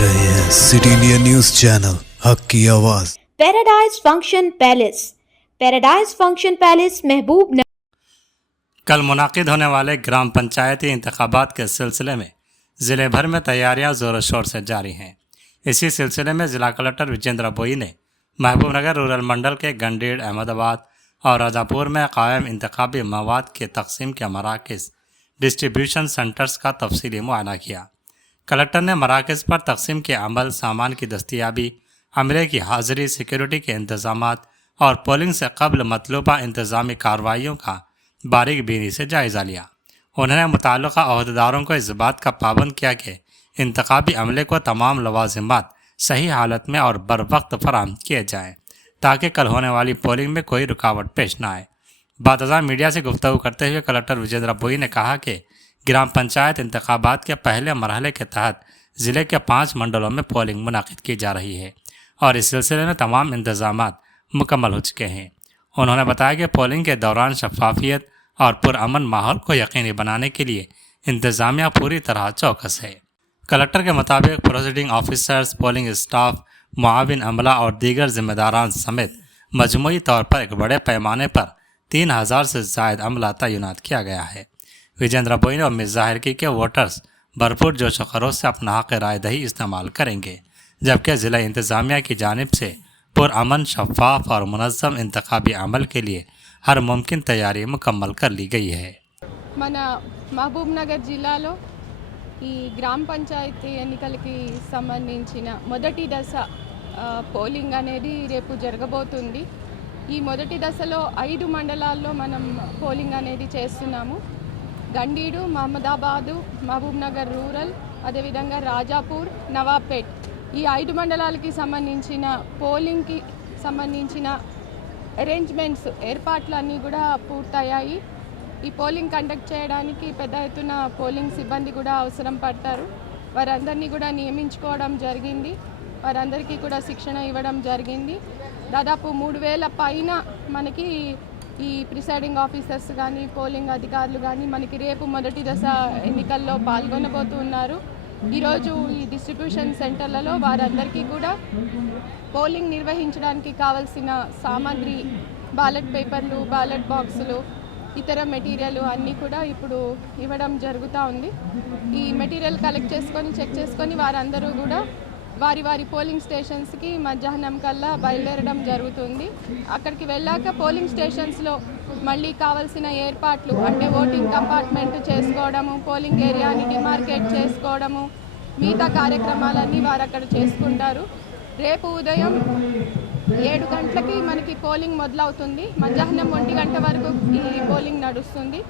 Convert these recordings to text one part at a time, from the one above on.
रहे हैं city India news channel हक की आवाज। पैराडाइज फंक्शन पैलेस महबूब नगर। कल मुनाकिद होने वाले ग्राम पंचायती इंतखाबात के सिलसिले में ज़िले भर में तैयारियां ज़ोर शोर से जारी हैं। इसी सिलसिले में ज़िला कलेक्टर विजेंद्र बोई ने महबूबनगर रूरल मंडल के गंडेड़, अहमदाबाद और राजापुर में कायम इंतखाबी मवाद के तकसीम के मराकज़ डिस्ट्रीब्यूशन सेंटर्स का तफसीली मुआयना किया। कलेक्टर ने मराकज़ पर तकसीम के अमल, सामान की दस्तियाबी, अमले की हाज़िरी, सिक्योरिटी के इंतज़ामात और पोलिंग से कबल मतलूबा इंतज़ामी कार्रवाइयों का बारीक बीनी से जायज़ा लिया। उन्होंने मुताल्लिक़ा अहदेदारों को इस बात का पाबंद किया कि इंतखाबी अमले को तमाम लवाजिमात सही हालत में और बर वक्त फराहम किए जाएँ ताकि कल होने वाली पोलिंग में कोई रुकावट पेश न आए। बातज़ा मीडिया से गुफ्तगू करते हुए कलेक्टर विजेंद्र बोई ने कहा कि ग्राम पंचायत इंतखाबात के पहले मरहले के तहत ज़िले के 5 मंडलों में पोलिंग मुनाकिद की जा रही है और इस सिलसिले में तमाम इंतजामात मुकम्मल हो चुके हैं। उन्होंने बताया कि पोलिंग के दौरान शफाफियत और पुरअमन माहौल को यकीनी बनाने के लिए इंतज़ामिया पूरी तरह चौकस है। कलेक्टर के मुताबिक प्रोसीडिंग ऑफिसर्स, पोलिंग स्टाफ, मुआविन अमला और दीगर जिम्मेदारान समेत मजमूई तौर पर एक बड़े पैमाने पर 3000 से ज़ायद अमला तैनात किया गया है। विजेंद्र बोई ने उम्मीद जाहिर की कि वोटर्स भरपूर जोश व खरोश से अपना हक़ राय दही इस्तेमाल करेंगे, जबकि ज़िला इंतज़ामिया की जानिब से पुरअमन, शफाफ और मुनज़्ज़म इंतखाबी अमल के लिए हर मुमकिन तैयारी मुकम्मल कर ली गई है। మన మహబూబ్ నగర్ జిల్లాలో ఈ గ్రామ పంచాయతీ ఎన్నికలకి సంబంధించిన మొదటి దశ పోలింగ్ అనేది రేపు జరగబోతుంది। ఈ మొదటి దశలో 5 మండలాల్లో మనం పోలింగ్ అనేది చేస్తున్నాము। గండీడు, మహమ్మదాబాదు, మహబూబ్ నగర్ రూరల్, అదేవిధంగా రాజాపూర్, నవాబ్పేట్ ఈ 5 మండలాలకి సంబంధించిన పోలింగ్కి సంబంధించిన అరేంజ్మెంట్స్, ఏర్పాట్లన్నీ కూడా పూర్తయ్యాయి। ఈ పోలింగ్ కండక్ట్ చేయడానికి పెద్ద ఎత్తున పోలింగ్ సిబ్బంది కూడా అవసరం పడతారు। వారందరినీ కూడా నియమించుకోవడం జరిగింది, వారందరికీ కూడా శిక్షణ ఇవ్వడం జరిగింది। దాదాపు 3000 పైన మనకి ఈ ప్రిసైడింగ్ ఆఫీసర్స్ కానీ, పోలింగ్ అధికారులు కానీ మనకి రేపు మొదటి దశ ఎన్నికల్లో పాల్గొనబోతున్నారు। ఈరోజు ఈ డిస్ట్రిబ్యూషన్ సెంటర్లలో వారందరికీ కూడా పోలింగ్ నిర్వహించడానికి కావాల్సిన సామాగ్రి, బ్యాలెట్ పేపర్లు, బ్యాలెట్ బాక్సులు, ఇతర మెటీరియల్ అన్నీ కూడా ఇప్పుడు ఇవ్వడం జరుగుతూ ఉంది। ఈ మెటీరియల్ కలెక్ట్ చేసుకొని, చెక్ చేసుకొని వారందరూ కూడా వారి వారి పోలింగ్ స్టేషన్స్కి మధ్యాహ్నం కల్లా బయలుదేరడం జరుగుతుంది। అక్కడికి వెళ్ళాక పోలింగ్ స్టేషన్స్లో మళ్ళీ కావాల్సిన ఏర్పాట్లు అంటే ఓటింగ్ కంపార్ట్మెంట్ చేసుకోవడము, పోలింగ్ ఏరియాని డిమార్కేట్ చేసుకోవడము, మిగతా కార్యక్రమాలన్నీ వారు అక్కడ చేసుకుంటారు। రేపు ఉదయం 7 గంటలకి మనకి పోలింగ్ మొదలవుతుంది, మధ్యాహ్నం 1 గంట వరకు ఈ పోలింగ్ నడుస్తుంది।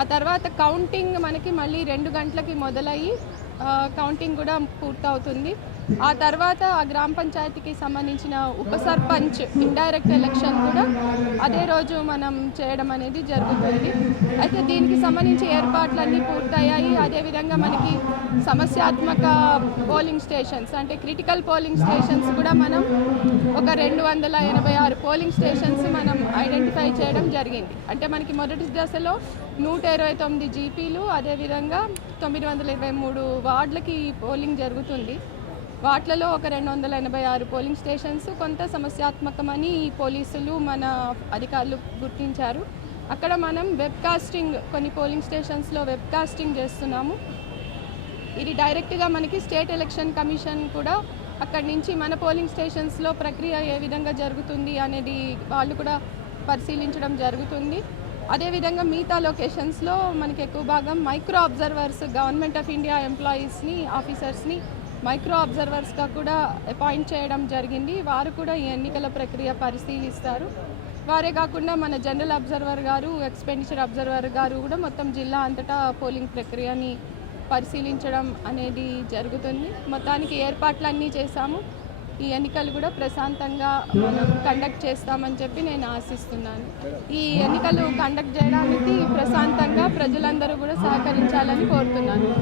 ఆ తర్వాత కౌంటింగ్ మనకి మళ్ళీ 2 గంటలకి మొదలయ్యి కౌంటింగ్ కూడా పూర్తవుతుంది। ఆ తర్వాత ఆ గ్రామ పంచాయతీకి సంబంధించిన ఉప సర్పంచ్ ఇండైరెక్ట్ ఎలక్షన్ కూడా అదే రోజు మనం చేయడం అనేది జరుగుతుంది। అయితే దీనికి సంబంధించి ఏర్పాట్లన్నీ పూర్తయ్యాయి। అదేవిధంగా మనకి సమస్యాత్మక పోలింగ్ స్టేషన్స్ అంటే క్రిటికల్ పోలింగ్ స్టేషన్స్ కూడా మనం ఒక 286 పోలింగ్ స్టేషన్స్ మనం ఐడెంటిఫై చేయడం జరిగింది। అంటే మనకి మొదటి దశలో 129 జీపీలు, అదేవిధంగా 923 వార్డులకి పోలింగ్ జరుగుతుంది। వాటిలలో ఒక 286 పోలింగ్ స్టేషన్స్ కొంత సమస్యాత్మకమని పోలీసులు, మన అధికారులు గుర్తించారు। అక్కడ మనం వెబ్కాస్టింగ్, కొన్ని పోలింగ్ స్టేషన్స్లో వెబ్కాస్టింగ్ చేస్తున్నాము। ఇది డైరెక్ట్గా మనకి స్టేట్ ఎలక్షన్ కమిషన్ కూడా అక్కడి నుంచి మన పోలింగ్ స్టేషన్స్లో ప్రక్రియ ఏ విధంగా జరుగుతుంది అనేది వాళ్ళు కూడా పరిశీలించడం జరుగుతుంది। అదేవిధంగా మిగతా లొకేషన్స్లో మనకి ఎక్కువ భాగం micro observers, government of India ఎంప్లాయీస్ని, ఆఫీసర్స్ని మైక్రో అబ్జర్వర్స్గా కూడా అపాయింట్ చేయడం జరిగింది। వారు కూడా ఈ ఎన్నికల ప్రక్రియ పరిశీలిస్తారు। వారే కాకుండా మన జనరల్ అబ్జర్వర్ గారు, ఎక్స్పెండిచర్ అబ్జర్వర్ గారు కూడా మొత్తం జిల్లా అంతటా పోలింగ్ ప్రక్రియని పరిశీలించడం అనేది జరుగుతుంది। మొత్తానికి ఏర్పాట్లన్నీ చేశాము। ఈ ఎన్నికలు కూడా ప్రశాంతంగా మనం కండక్ట్ చేస్తామని చెప్పి నేను ఆశిస్తున్నాను। ఈ ఎన్నికలు కండక్ట్ చేయడానికి ప్రశాంతంగా ప్రజలందరూ కూడా సహకరించాలని కోరుతున్నాను।